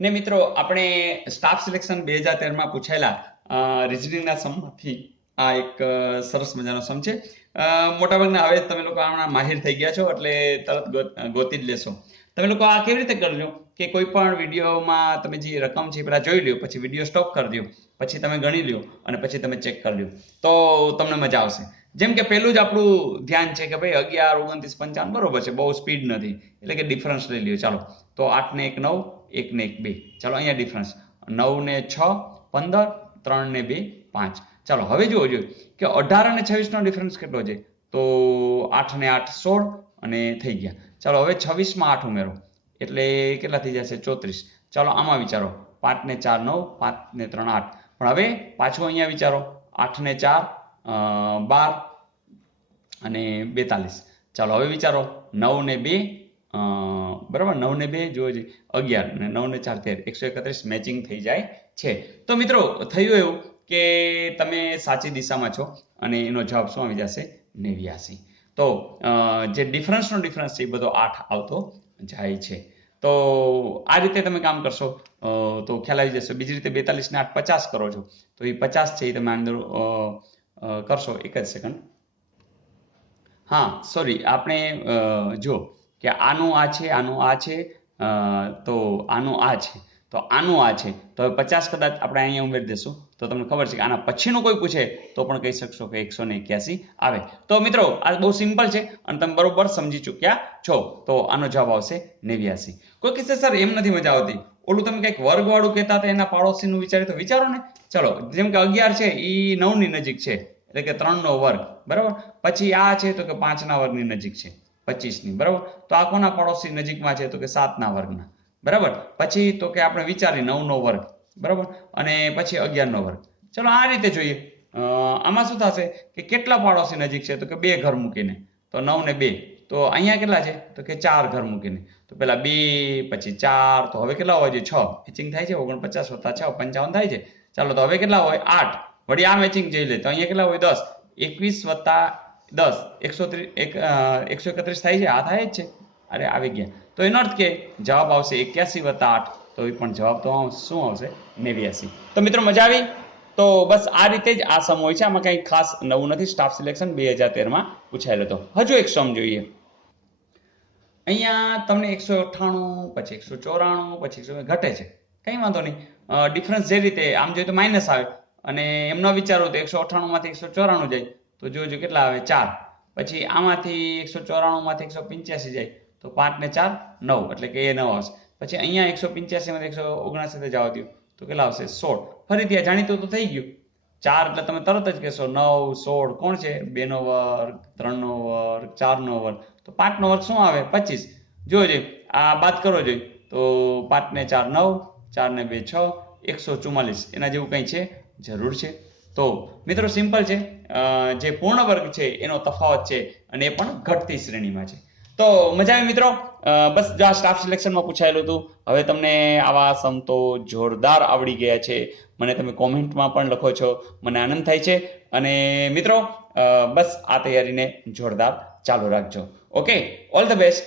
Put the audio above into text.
ને મિત્રો આપણે સ્ટાફ સિલેક્શન 2013માં પૂછાયેલા રિઝનિંગના સમમાંથી આ એક સરસ મજાનો સમ છે. મોટાભાગના હવે તમે લોકો આમાં માહિર થઈ ગયા છો એટલે તરત ગોતી જ લેશો. તમે લોકો આ કેવી રીતે કરજો કે કોઈ પણ વિડીયોમાં તમે જે રકમ છે પેલા જોઈ લ્યો, પછી વિડીયો સ્ટોપ કરી દો, પછી તમે ગણી લ્યો અને પછી તમે ચેક કરી લ્યો તો તમને મજા આવશે. જેમ કે પહેલું જ આપણું ધ્યાન છે કે ભાઈ 11, 29, 55 બરોબર છે, બહુ સ્પીડ નથી એટલે કે ડિફરન્સ લઈ લ્યો. ચાલો તો 8 ને 1 9, 1 ને 1 2. ચાલો અહીંયા ડિફરન્સ 9 ને 6 15, 3 ને 2 5. ચાલો હવે જુઓ જોઈએ કે 18 અને 26 નો ડિફરન્સ કેટલો છે, તો 8 ને 8 16 અને થઈ ગયા. ચાલો હવે 26 માં 8 ઉમેરો એટલે કેટલા થઈ જશે 34. ચાલો આમાં વિચારો 5 ને 4 9, 5 ને 3 8. પણ હવે પાછું અહીંયા વિચારો 8 ને 4 12 અને 42. ચાલો હવે વિચારો 9 ને 2 બરાબર, 9 ને 2 જોઈએ 11 અને 9 ને 4 13, 131 મેચિંગ થઈ જાય છે. તો મિત્રો થયું એવું કે તમે સાચી દિશામાં છો અને એનો જવાબ શું આવી જશે 89. તો જે ડિફરન્સનો ડિફરન્સ છે એ બધો 8 આવતો જાય છે. તો આ રીતે તમે કામ કરશો તો ખ્યાલ આવી જશે. બીજી રીતે 42 ને 8 50 કરો છો તો એ 50 છે એ તમે અંદર કરશો. એક જ સેકન્ડ. હા સોરી, આપણે જો કે આનું આ છે, આનું આ છે, તો આનું આ છે, તો આનું આ છે, તો હવે 50 કદાચ આપણે અહીંયા ઉમેરી દેશું તો તમને ખબર છે કે આના પછીનું કોઈ પૂછે તો પણ કહી શકશો કે 181 આવે. તો મિત્રો આ બહુ સિમ્પલ છે અને તમે બરોબર સમજી ચૂક્યા છો. તો આનો જવાબ આવશે 89. કોઈ કહેશે સર એમ નથી મજા આવતી, ઓલું તમે કંઈક વર્ગવાળું કહેતા હતા એના પાડોશીનું વિચારી તો વિચારો ને. ચલો જેમ કે 11 છે એ 9 ની નજીક છે એટલે કે 3 નો વર્ગ બરાબર. પછી આ છે તો કે 5 ના વર્ગની નજીક છે 25 ની બરાબર. તો આ કોના પાડોશી નજીકમાં છે તો કે 7 ના વર્ગના બરાબર. પછી તો કે આપણે વિચારી 9 નો વર્ગ બરાબર અને પછી 11 નો વર્ગ. ચલો આ રીતે જોઈએ. આમાં શું થશે કે કેટલા પાડોશી નજીક છે તો કે 2 ઘર મૂકીને, તો 9 ને 2, તો અહીંયા કેટલા છે તો કે 4 ઘર મૂકીને. તો પેલા 2 પછી 4, તો હવે કેટલા હોય છે 6. મેચિંગ થાય છે 49 + 6 55 થાય છે. ચાલો તો હવે કેટલા હોય 8. વળી આ મેચિંગ જઈ લે તો અહીંયા કેટલા હોય 10. 21 + 10 131 થાય છે. આ થાય જ છે. અરે આવી ગયા. તો એનો અર્થ કે જવાબ આવશે 81 + 8, તો એ પણ જવાબ તો શું આવશે 89. તો મિત્રો મજા આવી. તો બસ આ રીતે જ આ સમ હોય છે, આમાં કંઈ ખાસ નવું નથી. સ્ટાફ સિલેક્શન 2013માં પૂછાયેલો હતો. હજુ એક સમ જોઈએ. અહીંયા તમને 198 પછી 194 પછી 100 ઘટે છે, કંઈ વાંધો નહીં. ડિફરન્સ જે રીતે આમ જોઈએ તો માઇનસ આવે અને એમ ન વિચારો તો 198 માંથી 194 જાય તો જોજો કેટલા આવે 4. પછી આમાંથી 194 માંથી 185 જાય તો 5 ને 4 9 એટલે કે એ 9 આવશે. પછી અહીંયા 185 માંથી 179 જવા દો તો કેટલા આવશે 16. ફરીથી આ જાણીતું તો થઈ ગયું 4 એટલે તમે તરત જ કહેશો 9 16 કોણ છે 2 નો વર્ગ 3 નો વર્ગ 4 નો વર્ગ, તો 5 નો વર્ગ શું આવે 25. જોજો આ બાદ કરો જોઈએ તો 5 ને 4 9, 4 ને 2 6, 144 એના જેવું કંઈ છે જરૂર છે. તો મિત્રો સિમ્પલ છે. જે પૂર્ણ વર્ગ છે એનો તફાવત છે અને એ પણ ઘટતી શ્રેણીમાં છે. તો મજા આવી મિત્રો. બસ જો આ સ્ટાફ સિલેક્શનમાં પૂછાયેલું હતું. હવે તમને આવા સમ તો જોરદાર આવડી ગયા છે. મને તમે કોમેન્ટમાં પણ લખો છો, મને આનંદ થાય છે. અને મિત્રો બસ આ તૈયારીને જોરદાર ચાલુ રાખજો. Okay, all the best.